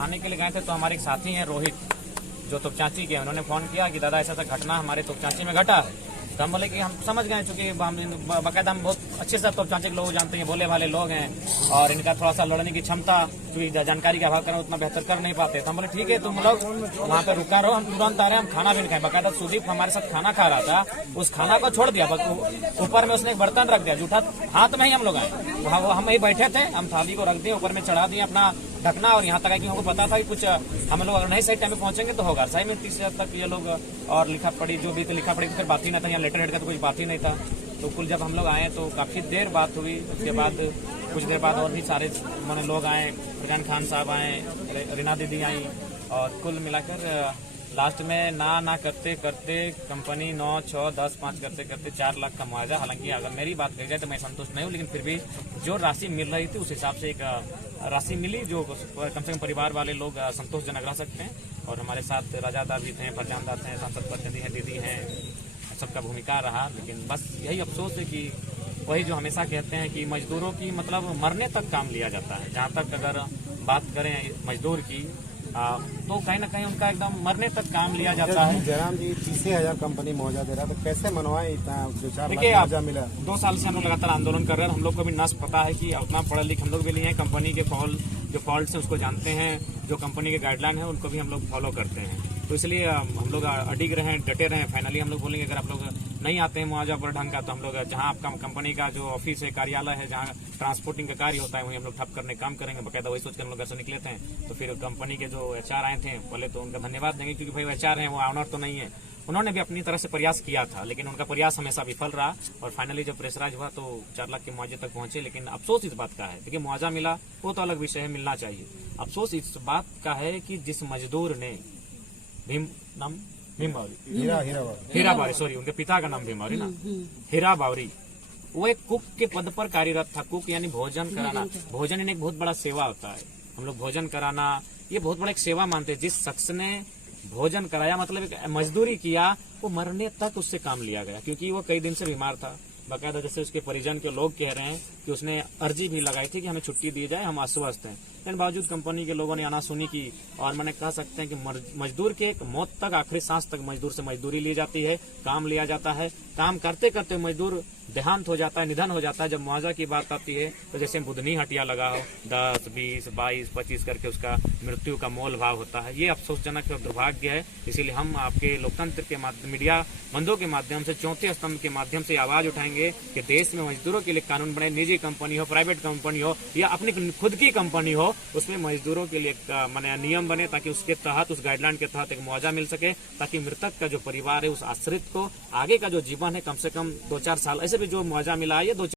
आने के लिए गए थे तो हमारे एक साथी हैं रोहित, जो तोपचांची के, उन्होंने फोन किया कि दादा ऐसा घटना हमारे तोपचांची में घटा है। तो हम बोले कि हम समझ गए, चूंकि बाकायदा हम बहुत अच्छे से तोपचांची के लोग जानते हैं, भोले भाले लोग हैं और इनका थोड़ा सा लड़ने की क्षमता, क्योंकि जानकारी के अभाव करें उतना बेहतर कर नहीं पाते। तो हम बोले ठीक है तुम लोग वहाँ पे रुका रहो, हम तुरंत आ रहे हैं, हम खाना भी नहीं खाए। बाकायदा सुदीप हमारे साथ खाना खा रहा था, उस खाना को छोड़ दिया, ऊपर में उसने एक बर्तन रख दिया, जूठा हाथ में ही हम लोग आए, हम वही बैठे थे, हम थाली को रख दिए, ऊपर में चढ़ा दिए अपना ढकना, और यहाँ तक है कि हमको पता था कि कुछ हम लोग अगर नहीं सही टाइम पे पहुंचेंगे तो होगा। सही में 30 हद तक ये लोग और लिखा पड़ी जो भी लिखा पड़ी फिर बात ही नहीं था, यहाँ लेटर हेड का तो कुछ बात ही नहीं था। तो कुल जब हम लोग आए तो काफी देर बात हुई, उसके बाद कुछ देर बाद और भी सारे मैंने लोग आए, इरफान खान साहब आए, रीना दीदी आई, और कुल मिलाकर लास्ट में ना करते करते कंपनी 9, 6, 10, 5 करते करते 4 लाख का मुआवजा। हालांकि अगर मेरी बात कही जाए तो मैं संतुष्ट नहीं हूँ, लेकिन फिर भी जो राशि मिल रही थी उस हिसाब से एक राशि मिली जो कम से कम परिवार वाले लोग संतोषजनक रह सकते हैं। और हमारे साथ राजादा भी थे, फरजानदा थे, सांसद प्रतिनिधि हैं, दीदी हैं, सबका भूमिका रहा। लेकिन बस यही अफसोस है कि वही जो हमेशा कहते हैं कि मजदूरों की मतलब मरने तक काम लिया जाता है। जहाँ तक अगर बात करें मजदूर की तो कहीं ना कहीं उनका एकदम मरने तक काम लिया जाता है। जयराम जी 30,000 कंपनी मुआवजा दे रहा, तो कैसे मनवाए इतना 2-4 देखिए लाख मुआवजा मिला? 2 साल से हम लोग लगातार आंदोलन कर रहे हैं, हम लोग को भी नस पता है कि उतना पढ़े लिखे हम लोग भी नहीं है, कंपनी के जो फॉल्ट है उसको जानते हैं, जो कंपनी के गाइडलाइन है उनको भी हम लोग फॉलो करते हैं। तो इसलिए हम लोग अडिग रहे, डटे रहे। फाइनली हम लोग बोलेंगे अगर आप लोग नहीं आते हैं मुआवजा पर ढंग का, तो हम लोग जहां आपका कंपनी का जो ऑफिस है, कार्यालय है, जहां ट्रांसपोर्टिंग का कार्य होता है, वहीं हम लोग ठप करने काम करेंगे। बाकायदा वही सोचकर हम लोग ऐसे निकले थे। तो फिर कंपनी के जो HR आए थे, पहले तो उनका धन्यवाद देंगे, क्योंकि भाई HR हैं, वो ऑनर तो नहीं है, उन्होंने भी अपनी तरह से प्रयास किया था, लेकिन उनका प्रयास हमेशा विफल रहा। और फाइनली जब प्रेशराइज हुआ तो 4 लाख के मुआवजे तक पहुंचे। लेकिन अफसोस इस बात का है, देखिए मुआवजा मिला वो तो अलग विषय है, मिलना चाहिए। अफसोस इस बात का है कि जिस मजदूर ने हीरा बावरी, सॉरी उनके पिता का नाम भीम बावरी ना, हीरा बावरी, वो एक कुक के पद पर कार्यरत था। कुक यानी भोजन कराना, भोजन यानी एक बहुत बड़ा सेवा होता है। हम लोग भोजन कराना ये बहुत बड़ा एक सेवा मानते हैं। जिस शख्स ने भोजन कराया मतलब एक मजदूरी किया, वो मरने तक उससे काम लिया गया, क्योंकि वो कई दिन से बीमार था। बाकायदा जैसे उसके परिजन के लोग कह रहे हैं कि उसने अर्जी भी लगाई थी कि हमें छुट्टी दी जाए, हम अस्वस्थ हैं, लेकिन बावजूद कंपनी के लोगों ने आनासुनी की। और मैंने कह सकते हैं कि मजदूर के एक मौत तक, आखिरी सांस तक मजदूर से मजदूरी ली जाती है, काम लिया जाता है। काम करते करते मजदूर देहांत हो जाता है, निधन हो जाता है। जब मुआवजा की बात आती है तो जैसे बुधनी हटिया लगा हो, 10, 20, 22, 25 करके उसका मृत्यु का मोल भाव होता है। ये अफसोसजनक और दुर्भाग्य है। इसीलिए हम आपके लोकतंत्र के मीडिया बंधुओं के माध्यम से, चौथे स्तंभ के माध्यम से आवाज उठाएंगे कि देश में मजदूरों के लिए कानून बने। निजी कंपनी हो, प्राइवेट कंपनी हो या अपनी खुद की कंपनी हो, उसमें मजदूरों के लिए माने नियम बने, ताकि उसके तहत, उस गाइडलाइन के तहत एक मुआवजा मिल सके, ताकि मृतक का जो परिवार है, उस आश्रित को आगे का जो जीवन है कम से कम 2-4 साल, ऐसे भी जो मुआवजा मिला है ये 2